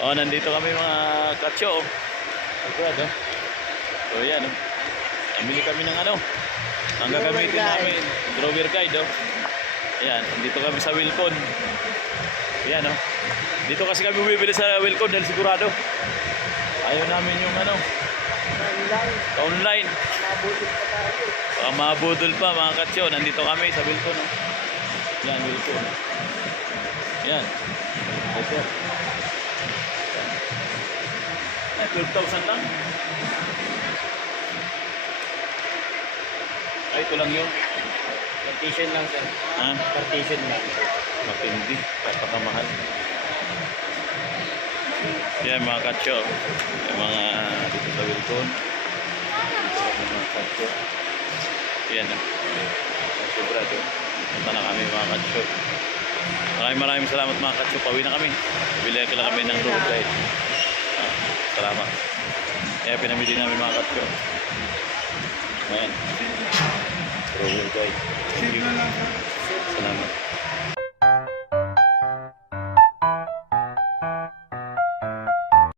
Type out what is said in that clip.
Oh, nandito kami mga katso. Sigurado. So yan. Amili kami ng ano. Ang gagamitin namin. Grower guide. Ayan. Dito kami sa Wilcon. Ayan. Dito kasi kami bumibili sa Wilcon dahil sigurado. Ayaw namin yung ano. Online. Mabudol pa mga katso. Nandito kami sa Wilcon. Yan, Wilcon. Yan. Ito. 12,000 lang. Ay, ito lang yun. Partition lang sir. Ha? Partition lang. Matindi. Kapakamahal. Yan mga katso. Yung mga dito sa Wilcon. Mga katso. Yan. Sobrado. Punta na kami mga katso. Maraming salamat mga katso. Pauwi na kami. Bili ka lang kami ng road guide. Salamat. Kaya pinamili namin mga katso. Ayan. Road guide. Thank you. Salamat.